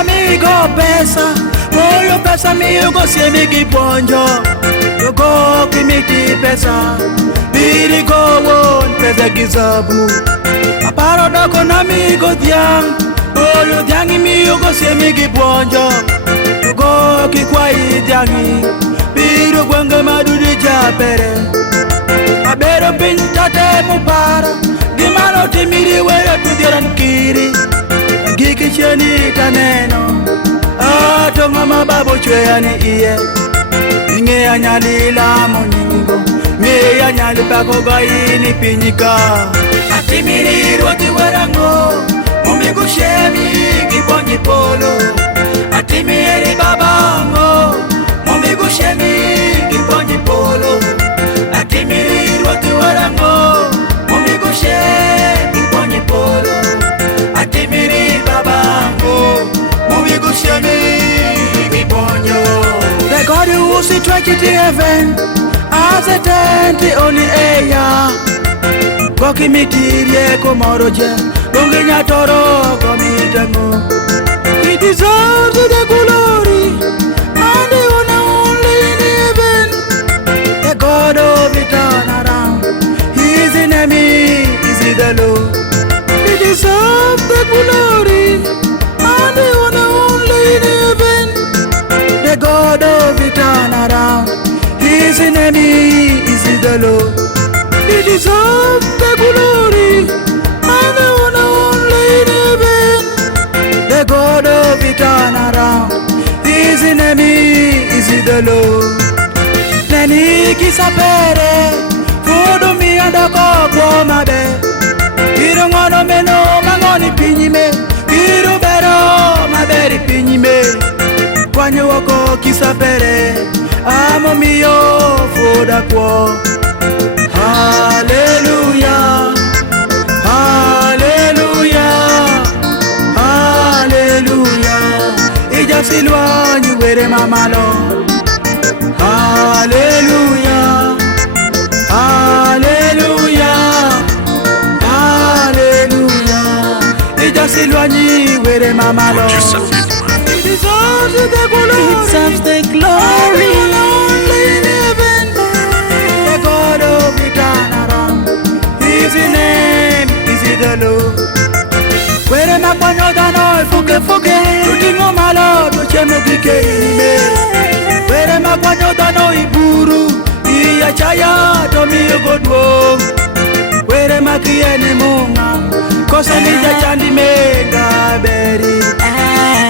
amigo pesa, moyo pesa miugo siemi gipuonjo. Yogo kimiti pesa, biri go won pesa gizabu. Aparo doko na amigo dhiang, moyo dhiangi miugo siemi gipuonjo. Yogo kikwai dhiangi, biro gwenge madudi japere. Abero pintate mupara, gimano timiri wera tudhiran kiri. Giki cheni taneno, ato mama babo chwe ni iye. Nge anyali la moningo, nge anyali pako gaini pinyika. Atimiri roti werango, mumigu shemi gibonyi polo. Atimiri babango, mumigu shemi gibonyi polo. Atimiri roti werango, mumigu shemi gibonyi polo. Atimiri babango, mumigu shemi gibonyo. The God who stretched to heaven as a tent only aya. Goki mitirie komoroje, gongi nyatoro gomitango. He deserves the glory, and the honor only in heaven. The God of it turn around, His enemy is the Lord. He deserves the glory, and the honor only in heaven. The God of it turn around, His enemy is the Lord. He deserves the glory, and the honor only in heaven. The God of it turn around, His enemy is the Lord. Neni kisapere, fodo mi andako kwa mabe. Kiro ngono meno mangoni pinyime, kiro bero maberi pinyime. Kwanyo wako kisapere, amo miyo foda kwa. Hallelujah, hallelujah, hallelujah. Ija silwa nyuwere mamalo. Hallelujah, hallelujah, hallelujah. Ija silwa nyuwere mamalo. He deserves the glory. He deserves the glory. Only in heaven. The God of it turn around. His name is the Lord. Where ma kwanyo dano fuke. Tutingo malo tucheme kike ime. Where ma kwanyo dano iburu. Iya chaya tomi godwo. Where ma kiene munga. Kosa nija chandi mega beri.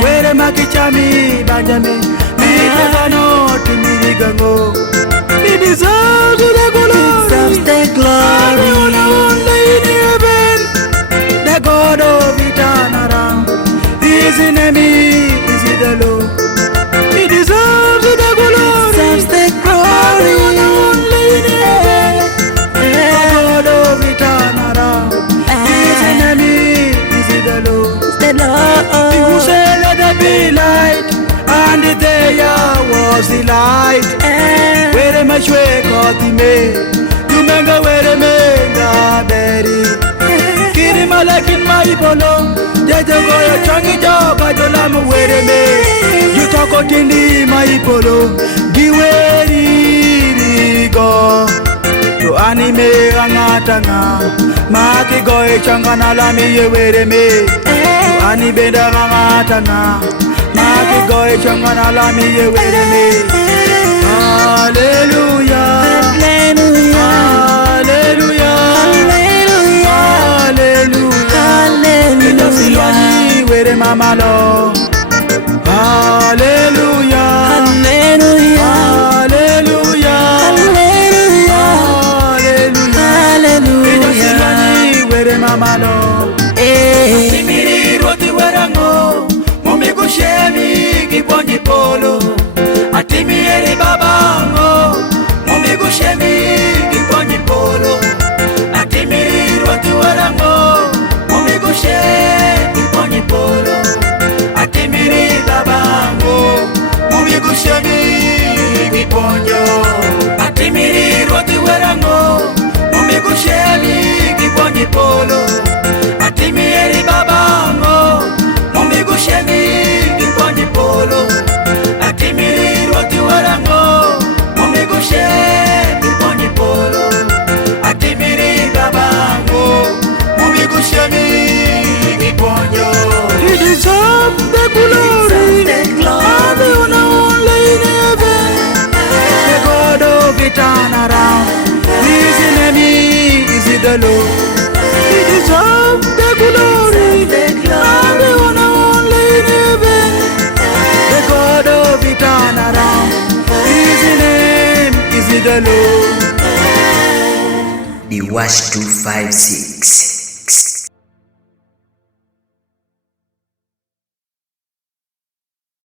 Where makichami banjame, mitagano timirigango. He deserves the glory, only in heaven. The God of it turn around, His enemy is the Lord. He deserves the glory, only in heaven. The God of it turn around, His enemy is the Lord. He who said let there be light, and there was the light. Where my shwe kotime, Jumenga where menga beri. Kiri malakin my polo, Jejo goyo changi joka jolamu where me. You talk otindi my polo, giweri go. To anime angatanga, maki goyo changana lami ye where me. Ani benda ngamatanga, maki goy changana lami ye were me. Hallelujah, hallelujah, hallelujah, hallelujah. Ija silwani were mamalo. Hallelujah, hallelujah, hallelujah, hallelujah. Ija silwani were mamalo. Atimiri roti werango, mumigu shemi gibonyi polo. Atimiri babango, mumigu shemi gibonyi polo. Atimiri roti werango, mumigu shemi gibonyi polo. Atimiri babango, mumigu shemi gibonyo. Atimiri roti werango, mumigu shemi gibonyi polo. Atimiri babango, mumigu shemi deserve the glory, and the honor only in heaven. The God of eternal, His name is the Lord. The Wash 256.